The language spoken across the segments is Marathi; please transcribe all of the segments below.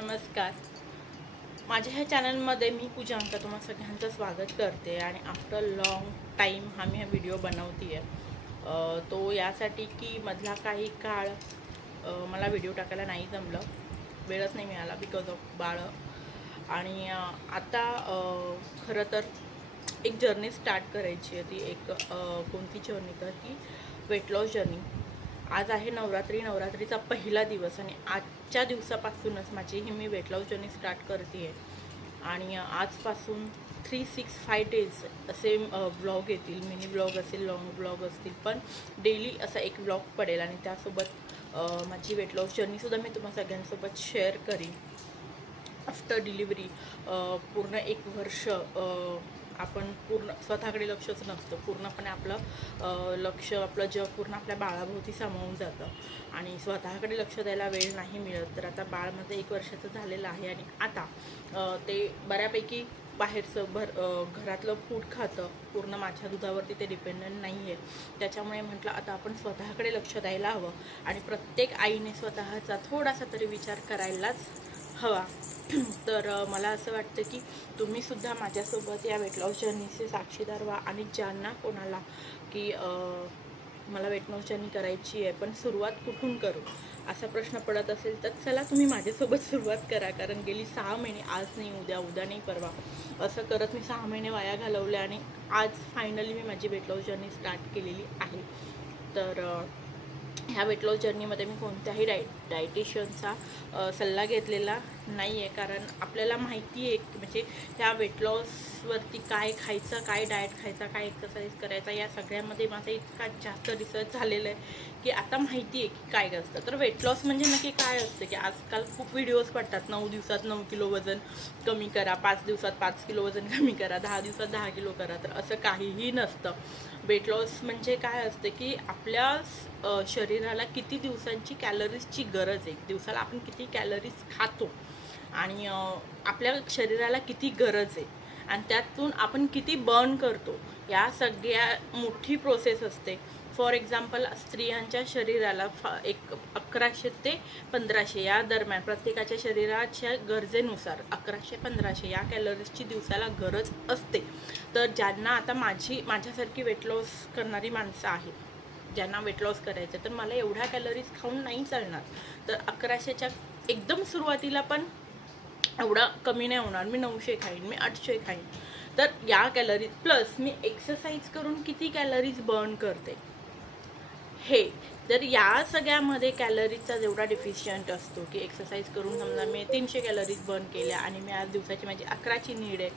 नमस्कार. माझ्या ह्या चॅनलमध्ये मी पूजा अंका तुम्हा सगळ्यांचं स्वागत करते आणि आफ्टर लॉंग टाईम मी हा व्हिडिओ बनवते आहे. तो यासाठी की मधला काही काळ मला व्हिडिओ टाकायला नाही जमलं, वेळच नाही मिळाला बिकॉज ऑफ बाळ. आणि आता खरं तर एक जर्नी स्टार्ट करायची आहे. ती एक कोणती जर्नी तर ती वेट लॉस जर्नी. आज आहे नवरात्रीचा पहिला दिवस आणि आजच्या दिवसापासूनच माझी ही मी वेट लॉस जर्नी स्टार्ट करते आहे. आणि आजपासून 365 डेज असे व्लॉग येतील, मिनी व्लॉग असेल, लॉंग व्लॉग असतील, पण डेली असा एक व्लॉग पडेल. आणि त्यासोबत माझी वेट लॉस जर्नीसुद्धा मी तुम्हाला सगळ्यांसोबत शेअर करीन. आफ्टर डिलिव्हरी पूर्ण 1 वर्ष आपण पूर्ण स्वतःकडे लक्षच नसतं, पूर्णपणे आपलं लक्ष, आपलं जग पूर्ण आपल्या बाळाभोवती सामावून जातं आणि स्वतःकडे लक्ष द्यायला वेळ नाही मिळत. तर आता बाळ माझं 1 वर्षाचं झालेलं आहे आणि आता ते बऱ्यापैकी बाहेरचं घरातलं फूड खातं, पूर्ण माझ्या दुधावरती ते डिपेंडंट नाही आहे. त्याच्यामुळे म्हटलं आता आपण स्वतःकडे लक्ष द्यायला हवं आणि प्रत्येक आईने स्वतःचा थोडासा तरी विचार करायलाच हवा. तर मला असं वाटतं की तुम्हीसुद्धा माझ्यासोबत या वेट लॉस जर्नीचे साक्षीदार व्हा. आणि ज्यांना कोणाला की मला वेट लॉस जर्नी करायची आहे पण सुरुवात कुठून करू असा प्रश्न पडत असेल, तर चला तुम्ही माझ्यासोबत सुरुवात करा. कारण गेली 6 महिने, आज नाही उद्या नाही परवा, असं करत मी 6 महिने वाया घालवले आणि आज फायनली मी माझी वेट लॉस जर्नी स्टार्ट केलेली आहे. तर ह्या वेट लॉस जर्नीमध्ये मी कोणत्याही डायटिशियनचा सल्ला घेतलेला नाही आहे. कारण आपल्याला माहिती आहे म्हणजे ह्या वेट लॉसवरती काय खायचं, काय डाएट खायचा, काय एक्सरसाइज करायचा, या सगळ्यामध्ये माझा इतका जास्त रिसर्च झालेला आहे की आता माहिती आहे की काय असतं. तर वेट लॉस म्हणजे नक्की काय असतं की आजकाल खूप व्हिडिओज पडतात, 9 दिवसात 9 किलो वजन कमी करा, 5 दिवसात 5 किलो वजन कमी करा, 10 दिवसात 10 किलो करा. तर असं काहीही नसतं. वेट लॉस म्हणजे काय असतं की आपल्या शरीराला किती दिवसांची कॅलरीजची गरज आहे, दिवसाला आपण किती कॅलरीज खातो आणि आपल्या शरीराला किती गरज आहे आणि त्यातून आपण किती बर्न करतो, या सगळ्या मोठी प्रोसेस असते. फॉर एक्झाम्पल, स्त्रियांच्या शरीराला 1100 ते 1500 या दरम्यान प्रत्येकाच्या शरीराच्या गरजेनुसार 1100-1500 या कॅलरीजची दिवसाला गरज असते. तर ज्यांना आता माझ्यासारखी वेट लॉस करणारी माणसं आहेत, ज्यांना वेट लॉस करायचं, तर मला एवढ्या कॅलरीज खाऊन नाही चालणार. तर 1100च्या एकदम सुरुवातीला पण एवढं कमी नाही होणार. मी 900 खाईन, मी 800 खाईन. तर या कॅलरीज प्लस मी एक्सरसाइज करून किती कॅलरीज बर्न करते हे, तर या सगळ्यामध्ये कॅलरीजचा जेवढा डिफिशियंट असतो की एक्सरसाइज करून समजा मी 300 कॅलरीज बर्न केल्या आणि मी आज दिवसाची माझी 11ची नीड आहे,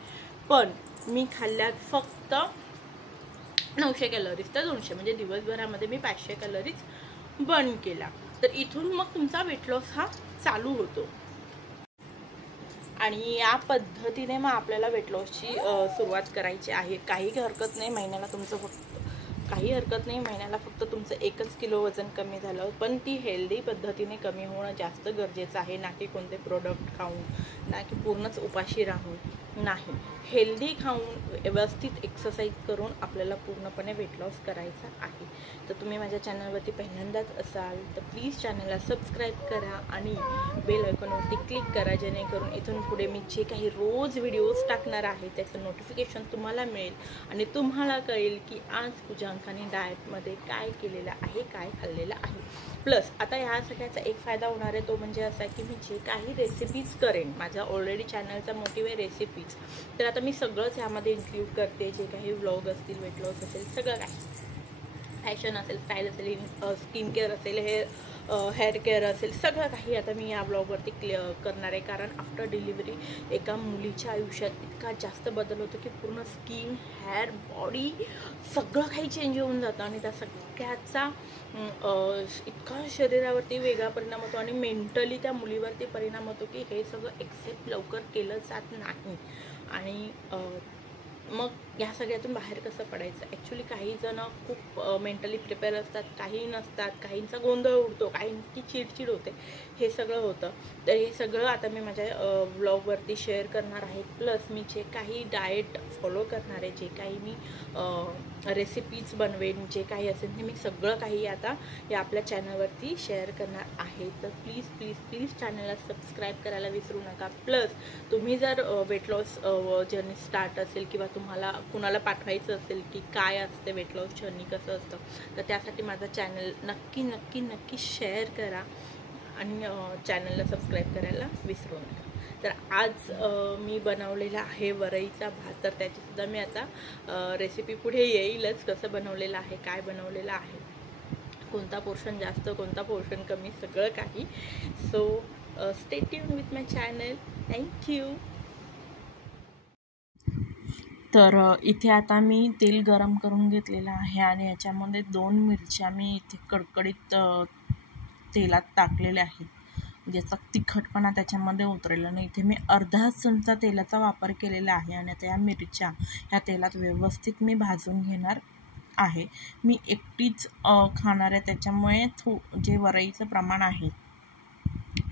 पण मी खाल्ल्यात फक्त 900 कॅलरीज, तर 200 म्हणजे दिवसभरामध्ये मी 500 कॅलरीज बर्न केला. तर इथून मग तुमचा वेट लॉस हा चालू होतो. आणि या पद्धतीने मग आपल्याला वेट लॉसची सुरुवात करायची आहे. काही हरकत नाही महिन्याला फक्त तुमचं 1 किलो वजन कमी झालं, पण ती हेल्दी पद्धतीने कमी होणं जास्त गरजेचं आहे. ना की कोणते प्रोडक्ट खाऊन, ना की पूर्णच उपाशी राहून, नाही, हेल्दी खाऊन व्यवस्थित एक्सरसाइज करून आपल्याला पूर्णपणे वेट लॉस करायचा आहे. तर तुम्ही माझ्या चॅनलवरती पहिल्यांदाच असाल तर प्लीज चॅनलला सबस्क्राईब करा आणि बेल आयकॉनवरती क्लिक करा, जेणेकरून इथून पुढे मी जे काही रोज व्हिडिओज टाकणार आहे त्याचं नोटिफिकेशन तुम्हाला मिळेल आणि तुम्हाला कळेल की आज पूजा अंकाने डाएटमध्ये काय केलेलं आहे, काय खाल्लेलं आहे. प्लस आता ह्या सगळ्याचा एक फायदा होणार आहे, तो म्हणजे असा की मी जे काही रेसिपीज करेन, माझ्या ऑलरेडी चॅनलचा मोटिव्ह आहे रेसिपीज, तर आता मी सगळंच ह्यामध्ये इन्क्लूड करते. जे काही व्लॉग असतील, वेट लॉस असेल, सगळं काही, फॅशन असेल, स्टाईल असेल, स्किन केअर असेल, हेअर केअर असेल, सगळं काही आता मी या ब्लॉगवरती करणार आहे. कारण आफ्टर डिलिव्हरी एका मुलीच्या आयुष्यात इतका जास्त बदल होतो की पूर्ण स्किन, हेअर, बॉडी सगळं काही चेंज होऊन जातं आणि त्या सगळ्याचा इतका शरीरावरती वेगळा परिणाम होतो आणि मेंटली त्या मुलीवरती परिणाम होतो की हे सगळं एक्सेप्ट लवकर केलं जात नाही. आणि मग ह्या सगळ्यातून बाहेर कसं पडायचं. ॲक्च्युली काही जण खूप मेंटली प्रिपेअर असतात, काही नसतात, काहींचा गोंधळ उडतो, काहींची चिडचिड होते, हे सगळं होतं. तर हे सगळं आता मी माझ्या ब्लॉगवरती शेअर करणार आहे. प्लस मी जे काही डाएट फॉलो करणार आहे, जे काही मी रेसिपीज बनवेन, जे काही असेल ते मी सगळं काही आता या आपल्या चॅनलवरती शेअर करणार आहे. तर प्लीज प्लीज प्लीज चॅनलला सबस्क्राईब करायला विसरू नका. प्लस तुम्ही जर वेट लॉस जर्नी स्टार्ट असेल किंवा तुम्हाला कुणाला पाठवायचं असेल की काय असते वेट लॉस जर्नी, कसं असतं, तर त्यासाठी माझा चॅनल नक्की नक्की नक्की शेअर करा आणि चॅनलला सबस्क्राईब करायला विसरू नका. तर आज मी बनवलेला आहे वरईचा भात. तर त्याचीसुद्धा मी आता रेसिपी पुढे येईलच, कसं बनवलेलं आहे, काय बनवलेलं आहे, कोणता पोर्शन जास्त कोणता पोर्शन कमी, सगळं काही. So stay tune with my channel. Thank you. तर इथे आता मी तेल गरम करून घेतलेलं आहे आणि याच्यामध्ये 2 मिरच्या मी इथे कडकडीत तेलात टाकलेल्या आहेत, ज्याचा तिखटपणा त्याच्यामध्ये उतरेल. आणि इथे मी अर्धा चमचा तेलाचा वापर केलेला आहे आणि आता या मिरच्या ह्या तेलात व्यवस्थित मी भाजून घेणार आहे. मी एकटीच खाणार आहे, त्याच्यामुळे जे वरईचं प्रमाण आहे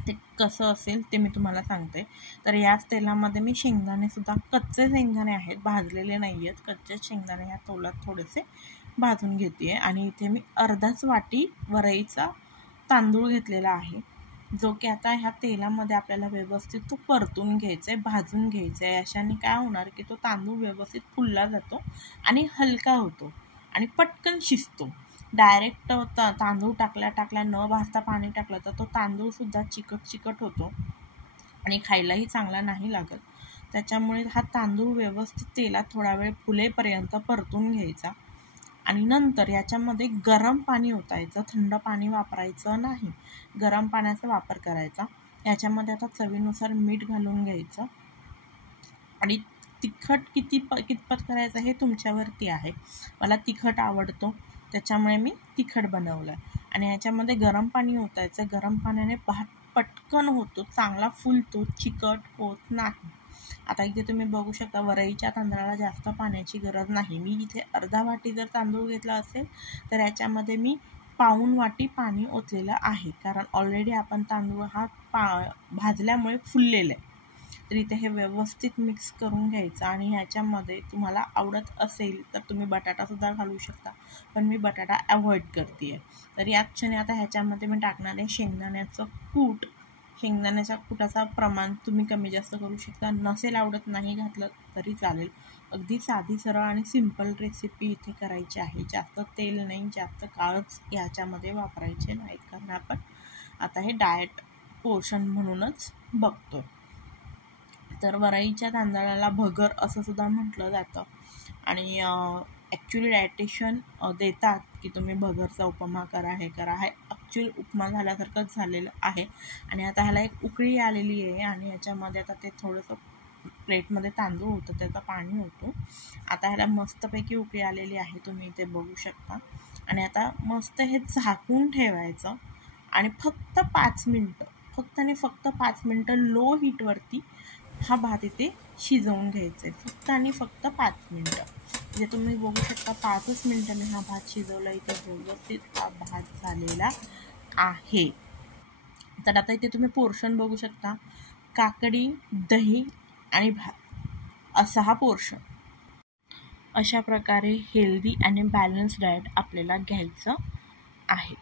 ते कसं असेल ते मी तुम्हाला सांगते. तर याच तेलामध्ये मी शेंगदाणेसुद्धा, कच्चे शेंगदाणे आहेत, भाजलेले नाही आहेत, कच्चे शेंगदाणे ह्या तेलात थोडेसे भाजून घेते. आणि इथे मी अर्धाच वाटी वरईचा तांदूळ घेतलेला आहे, जो की आता ह्या तेलामध्ये आपल्याला व्यवस्थित तो परतून घ्यायचा आहे, भाजून घ्यायचा आहे. अशाने काय होणार की तो तांदूळ व्यवस्थित फुलला जातो आणि हलका होतो आणि पटकन शिजतो. डायरेक्ट तांदूळ टाकल्या न भाजता पाणी टाकलं तर तो तांदूळसुद्धा चिकट होतो आणि खायलाही चांगला नाही लागत. त्याच्यामुळे हा तांदूळ व्यवस्थित तेलात थोडा वेळ फुलेपर्यंत परतून घ्यायचा आणि नंतर याच्यामध्ये गरम पाणी ओतायचं, थंड पाणी वापरायचं नाही, गरम पाण्याचा वापर करायचा. याच्यामध्ये आता चवीनुसार मीठ घालून घ्यायचं आणि तिखट कितपत करायचं हे तुमच्यावरती आहे. मला तिखट आवडतो त्याच्यामुळे मी तिखट बनवलं. आणि याच्यामध्ये गरम पाणी ओतायचं. गरम पाण्याने भात पटकन होतो, चांगला फुलतो, चिकट होत नाही. आता इथे तुम्ही बघू शकता वरईच्या तांदळाला जास्त पाण्याची गरज नाही. मी इथे अर्धा वाटी जर तांदूळ घेतला असेल तर याच्यामध्ये मी पाऊण वाटी पाणी ओतलेलं आहे, कारण ऑलरेडी आपण तांदूळ हा भाजल्यामुळे फुललेला आहे. तर इथे हे व्यवस्थित मिक्स करून घ्यायचं. आणि ह्याच्यामध्ये तुम्हाला आवडत असेल तर तुम्ही बटाटासुद्धा घालू शकता, पण मी बटाटा अवॉइड करते आहे. तर याच क्षणी आता ह्याच्यामध्ये मी टाकणार आहे शेंगदाण्याचं कूट. शेंगदाण्याच्या कुटाचा प्रमाण तुम्ही कमी जास्त करू शकता, नसेल आवडत नाही घातलं तरी चालेल. अगदी साधी सरळ आणि सिंपल रेसिपी इथे करायची आहे. जास्त तेल नाही, जास्त काळच ह्याच्यामध्ये वापरायचे नाहीत, कारण आपण आता हे डाएट पोर्शन म्हणूनच बघतो. तर वरईच्या तांदळाला भगर असं सुद्धा म्हटलं जातं आणि ॲक्च्युली डायटिशियन देतात की तुम्ही भगरचा उपमा करा, हे करा. हे ॲक्च्युअल उपमा झाल्यासारखंच झालेलं आहे. आणि आता ह्याला एक उकळी आलेली आहे आणि याच्यामध्ये आता ते थोडंसं प्लेटमध्ये तांदूळ होतं, त्याचं पाणी होतं. आता ह्याला मस्तपैकी उकळी आलेली आहे, तुम्ही इथे बघू शकता. आणि आता मस्त हे झाकून ठेवायचं आणि फक्त 5 मिनटं, फक्त आणि फक्त 5 मिनटं लो हीटवरती हा भात इथे शिजवून घ्यायचा आहे. फक्त आणि फक्त 5 मिनटं. जे तुम्ही बघू शकता 5च मिनटं मी हा भात शिजवला. इथे व्यवस्थित हा भात झालेला आहे. तर आता इथे तुम्ही पोर्शन बघू शकता, काकडी, दही आणि भात असा हा पोर्शन. अशा प्रकारे हेल्दी आणि बॅलन्स डाएट आपल्याला घ्यायचं आहे.